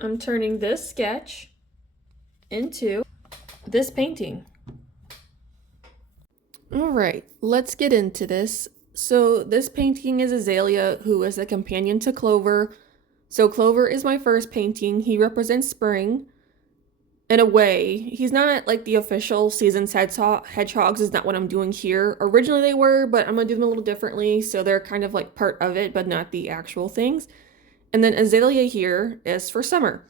I'm turning this sketch into this painting. All right, let's get into this. So this painting is Azalea, who is a companion to Clover. So Clover is my first painting. He represents spring in a way. He's not like the official Seasons Hedgehogs is not what I'm doing here. Originally they were, but I'm gonna do them a little differently. So they're kind of like part of it, but not the actual things. And then Azalea here is for summer.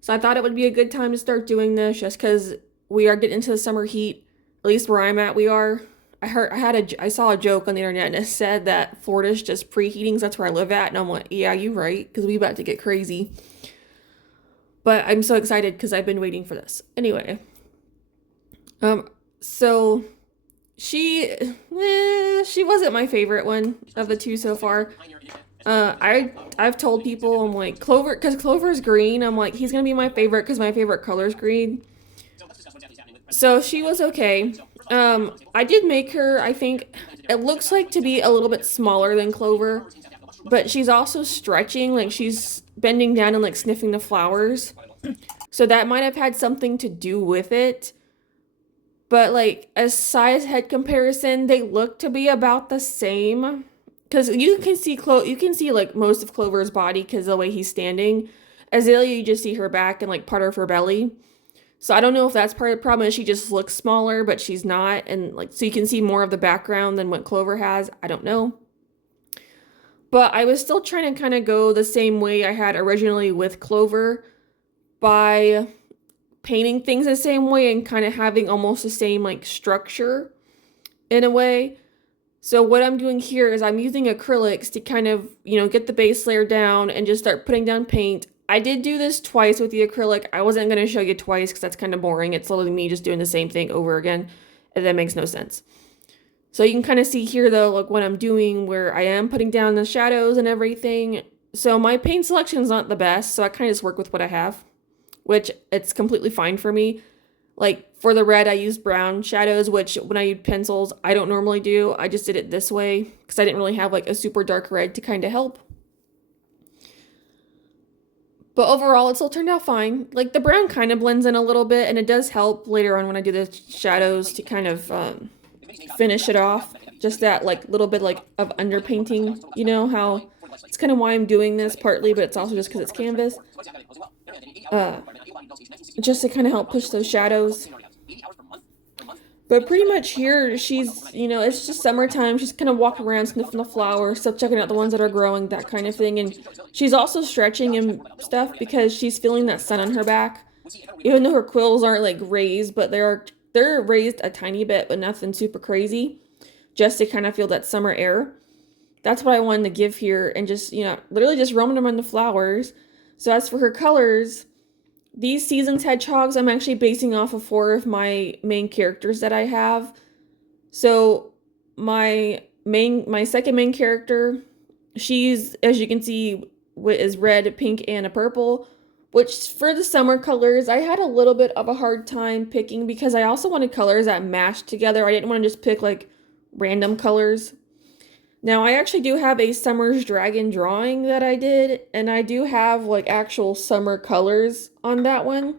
So I thought it would be a good time to start doing this just because we are getting into the summer heat. At least where I'm at, we are. I saw a joke on the internet and it said that Florida's just preheating. So that's where I live at, and I'm like, yeah, you right, because we about to get crazy. But I'm so excited because I've been waiting for this. Anyway, so she wasn't my favorite one of the two so far. I've told people I'm like Clover because Clover's green. I'm like he's gonna be my favorite because my favorite color is green. So she was okay. I did make her. I think it looks like to be a little bit smaller than Clover, but she's also stretching, like she's bending down and like sniffing the flowers. So that might have had something to do with it. But like a size head comparison, they look to be about the same. Because you can see like most of Clover's body because the way he's standing. Azalea, you just see her back and like part of her belly. So I don't know if that's part of the problem is she just looks smaller, but she's not, and like so you can see more of the background than what Clover has. I don't know. But I was still trying to kind of go the same way I had originally with Clover by painting things the same way and kind of having almost the same like structure in a way. So what I'm doing here is I'm using acrylics to kind of, get the base layer down and just start putting down paint. I did do this twice with the acrylic. I wasn't going to show you twice because that's kind of boring. It's literally me just doing the same thing over again, and that makes no sense. So you can kind of see here though, like what I'm doing where I am putting down the shadows and everything. So my paint selection is not the best, so I kind of just work with what I have, which it's completely fine for me. Like for the red, I used brown shadows, which when I use pencils, I don't normally do. I just did it this way because I didn't really have like a super dark red to kind of help. But overall, it still turned out fine. Like the brown kind of blends in a little bit, and it does help later on when I do the shadows to kind of finish it off. Just that like little bit like of underpainting, how it's kind of why I'm doing this partly, but it's also just because it's canvas. Uh, just to kind of help push those shadows. But pretty much here, it's just summertime. She's kind of walking around sniffing the flowers, stuff, checking out the ones that are growing, that kind of thing. And she's also stretching and stuff because she's feeling that sun on her back. Even though her quills aren't like raised, but they're raised a tiny bit, but nothing super crazy. Just to kind of feel that summer air. That's what I wanted to give here, and just, literally just roaming them on the flowers. So as for her colors, these Seasons Hedgehogs, I'm actually basing off of 4 of my main characters that I have. So my second main character, she's, as you can see, is red, pink, and a purple. Which for the summer colors, I had a little bit of a hard time picking because I also wanted colors that matched together. I didn't want to just pick like random colors. Now, I actually do have a Summer's Dragon drawing that I did, and I do have like actual summer colors on that one.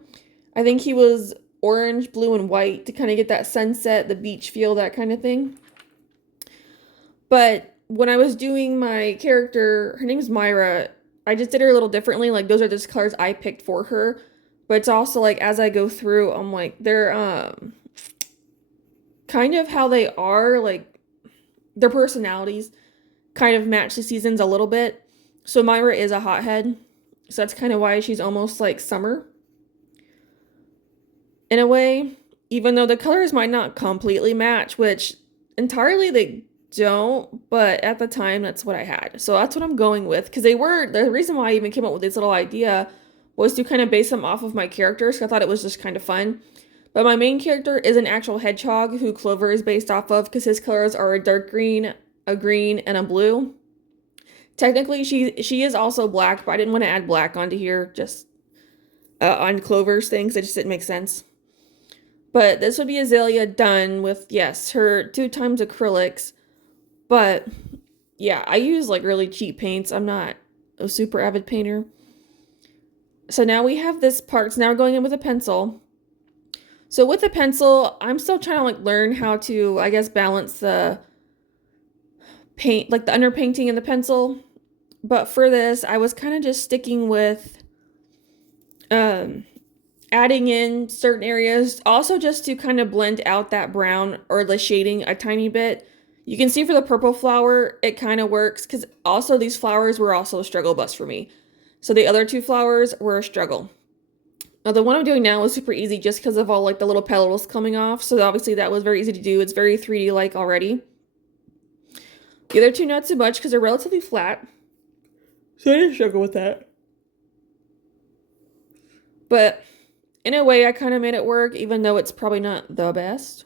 I think he was orange, blue, and white to kind of get that sunset, the beach feel, that kind of thing. But when I was doing my character, her name's Myra, I just did her a little differently. Like those are just colors I picked for her. But it's also like as I go through, I'm like, they're kind of how they are, like their personalities kind of match the seasons a little bit. So Myra is a hothead. So that's kind of why she's almost like summer in a way, even though the colors might not completely match, which entirely they don't, but at the time that's what I had. So that's what I'm going with because the reason why I even came up with this little idea was to kind of base them off of my characters. I thought it was just kind of fun. But my main character is an actual hedgehog who Clover is based off of because his colors are a dark green, a green, and a blue. Technically, she is also black, but I didn't want to add black onto here just on Clover's things. It just didn't make sense. But this would be Azalea done with, yes, her 2 times acrylics. But yeah, I use like really cheap paints. I'm not a super avid painter. So now we have this part. So now we're going in with a pencil. So with the pencil, I'm still trying to like learn how to, I guess, balance the paint, like the underpainting in the pencil. But for this, I was kind of just sticking with adding in certain areas, also just to kind of blend out that brown or the shading a tiny bit. You can see for the purple flower, it kind of works because also these flowers were also a struggle bus for me. So the other two flowers were a struggle. Now the one I'm doing now is super easy just because of all like the little petals coming off. So obviously that was very easy to do. It's very 3D like already. The other two not so much because they're relatively flat. So I didn't struggle with that. But in a way, I kind of made it work, even though it's probably not the best.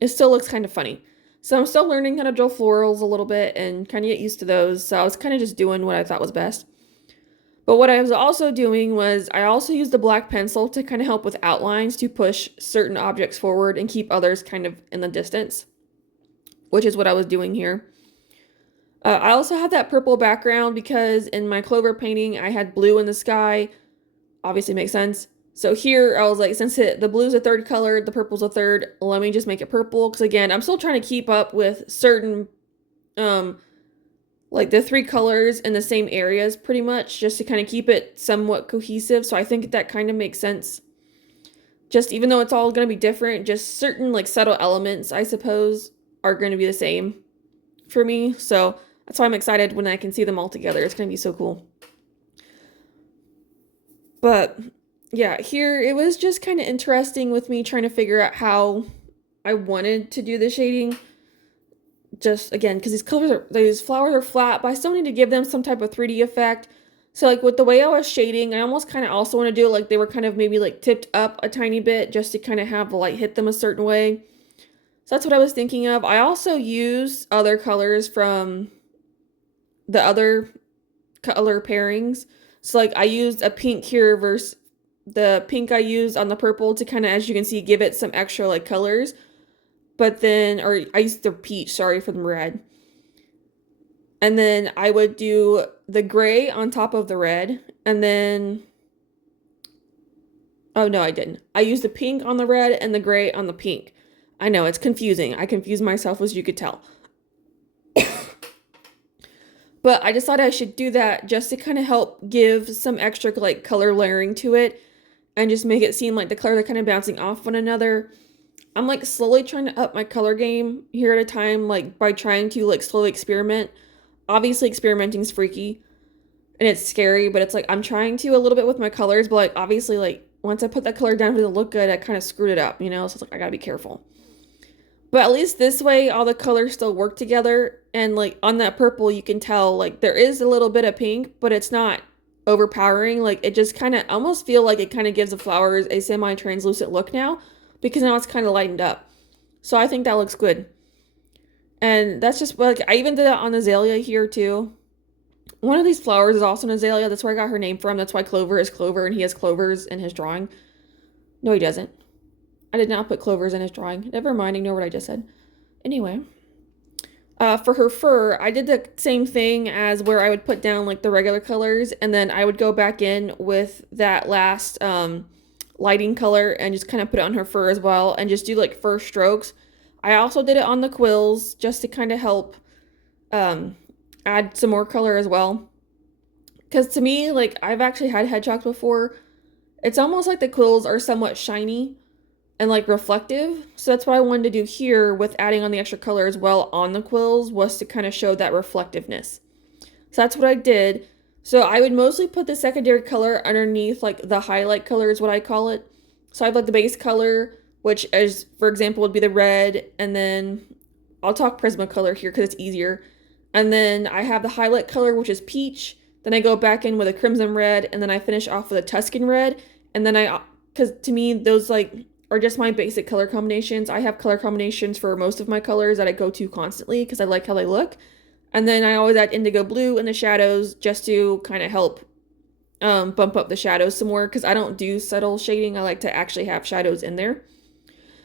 It still looks kind of funny. So I'm still learning how to draw florals a little bit and kind of get used to those. So I was kind of just doing what I thought was best. But what I was also doing was I also used the black pencil to kind of help with outlines to push certain objects forward and keep others kind of in the distance, which is what I was doing here. I also have that purple background because in my clover painting, I had blue in the sky. Obviously makes sense. So here I was like, since the blue's a third color, the purple's a third, let me just make it purple. Because again, I'm still trying to keep up with certain, like the three colors in the same areas pretty much, just to kind of keep it somewhat cohesive. So I think that kind of makes sense. Just even though it's all going to be different, just certain like subtle elements, I suppose, are going to be the same for me. So that's why I'm excited when I can see them all together. It's going to be so cool. But yeah, here it was just kind of interesting with me trying to figure out how I wanted to do the shading. Just again, because these flowers are flat, but I still need to give them some type of 3D effect. So like with the way I was shading, I almost kind of also want to do it like they were kind of maybe like tipped up a tiny bit just to kind of have the light hit them a certain way. So that's what I was thinking of. I also used other colors from the other color pairings. So like I used a pink here versus the pink I used on the purple to kind of, as you can see, give it some extra like colors. But then, or I used the peach, sorry, for the red. And then I would do the gray on top of the red. And then, oh no, I didn't. I used the pink on the red and the gray on the pink. I know, it's confusing. I confused myself, as you could tell. But I decided I should do that just to kind of help give some extra like color layering to it and just make it seem like the colors are kind of bouncing off one another. I'm like slowly trying to up my color game here at a time, like by trying to like slowly experiment. Obviously experimenting is freaky and it's scary, but it's like I'm trying to a little bit with my colors, but like obviously like once I put that color down for it to look good, I kind of screwed it up, you know? So it's like I gotta be careful. But at least this way, all the colors still work together. And like on that purple, you can tell like there is a little bit of pink, but it's not overpowering. Like it just kind of almost feel like it kind of gives the flowers a semi-translucent look now because now it's kind of lightened up. So I think that looks good. And that's just like, I even did that on Azalea here too. One of these flowers is also an Azalea. That's where I got her name from. That's why Clover is Clover and he has clovers in his drawing. No, he doesn't. I did not put clovers in his drawing. Never mind, ignore what I just said. Anyway, for her fur, I did the same thing as where I would put down like the regular colors and then I would go back in with that last lighting color and just kind of put it on her fur as well and just do like fur strokes. I also did it on the quills just to kind of help add some more color as well. Because to me, like I've actually had hedgehogs before. It's almost like the quills are somewhat shiny and like reflective. So that's what I wanted to do here with adding on the extra color as well on the quills was to kind of show that reflectiveness. So that's what I did. So I would mostly put the secondary color underneath like the highlight color is what I call it. So I have like the base color, which as for example would be the red, and then I'll talk Prismacolor here because it's easier. And then I have the highlight color, which is peach. Then I go back in with a crimson red, and then I finish off with a Tuscan red. And then because to me, those like are just my basic color combinations. I have color combinations for most of my colors that I go to constantly because I like how they look. And then I always add indigo blue in the shadows just to kind of help bump up the shadows some more because I don't do subtle shading. I like to actually have shadows in there.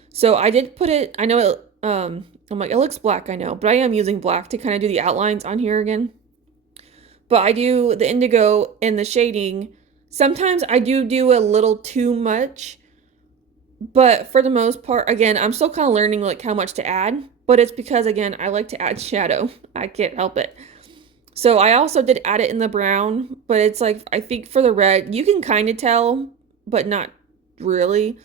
So I did put it, I know it, I'm like, it looks black, I know, but I am using black to kind of do the outlines on here again. But I do the indigo in the shading Sometimes I do a little too much, but for the most part, again, I'm still kind of learning like how much to add, but it's because again, I like to add shadow. I can't help it. So I also did add it in the brown, but it's like, I think for the red, you can kind of tell, but not really.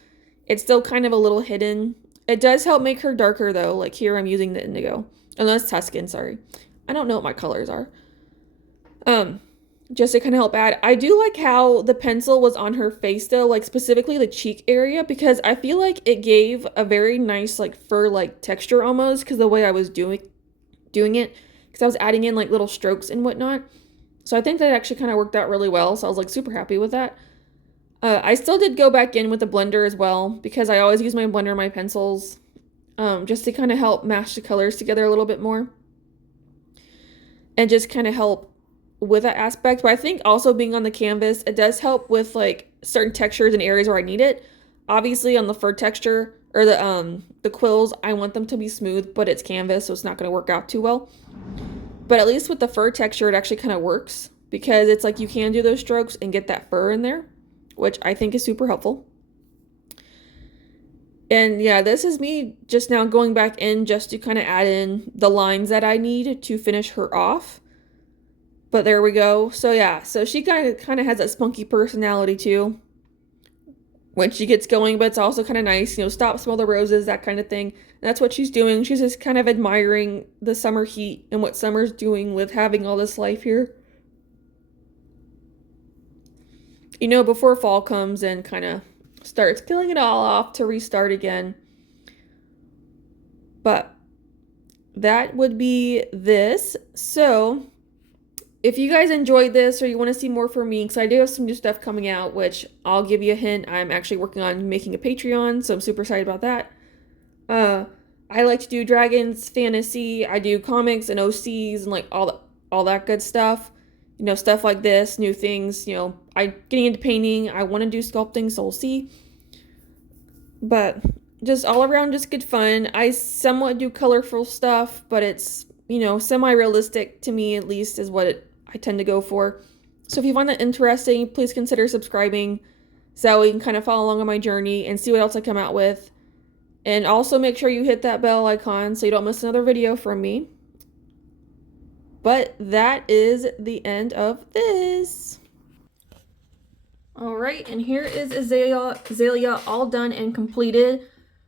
It's still kind of a little hidden. It does help make her darker though. Like here I'm using the indigo. Oh, that's Tuscan, sorry. I don't know what my colors are. Just to kind of help add. I do like how the pencil was on her face though, like specifically the cheek area, because I feel like it gave a very nice like fur-like texture almost, because the way I was doing it, because I was adding in like little strokes and whatnot. So I think that actually kind of worked out really well. So I was like super happy with that. I still did go back in with the blender as well, because I always use my blender and my pencils just to kind of help mash the colors together a little bit more. And just kind of help with that aspect. But I think also being on the canvas, it does help with like certain textures and areas where I need it. Obviously on the fur texture or the quills, I want them to be smooth, but it's canvas, so it's not going to work out too well. But at least with the fur texture, it actually kind of works, because it's like you can do those strokes and get that fur in there, which I think is super helpful. And yeah, this is me just now going back in just to kind of add in the lines that I need to finish her off. But there we go. So yeah, so she kind of has that spunky personality too when she gets going, but it's also kind of nice, you know, stop, smell the roses, that kind of thing. And that's what she's doing. She's just kind of admiring the summer heat and what summer's doing with having all this life here. You know, before fall comes and kind of starts killing it all off to restart again. But that would be this. So if you guys enjoyed this or you want to see more from me, because I do have some new stuff coming out, which I'll give you a hint, I'm actually working on making a Patreon, so I'm super excited about that. I like to do dragons, fantasy, I do comics and OCs and like all that good stuff. You know, stuff like this, new things, you know, I getting into painting, I want to do sculpting, so we'll see. But just all around just good fun. I somewhat do colorful stuff, but it's, you know, semi-realistic to me at least is what I tend to go for. So if you find that interesting, please consider subscribing so we can kind of follow along on my journey and see what else I come out with. And also make sure you hit that bell icon so you don't miss another video from me. But that is the end of this. Alright, and here is Azalea all done and completed.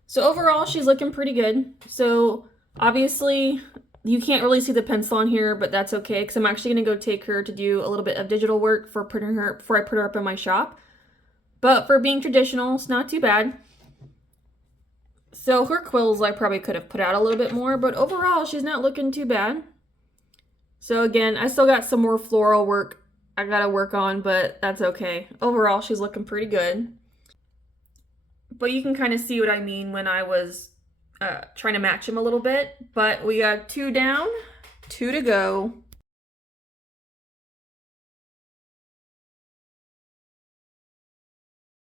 So overall, she's looking pretty good. So obviously, you can't really see the pencil on here, but that's okay, because I'm actually going to go take her to do a little bit of digital work for putting her before I put her up in my shop. But for being traditional, it's not too bad. So her quills I probably could have put out a little bit more, but overall, she's not looking too bad. So again, I still got some more floral work I gotta work on, but that's okay. Overall, she's looking pretty good. But you can kind of see what I mean when I was trying to match him a little bit. But we got 2 down, 2 to go.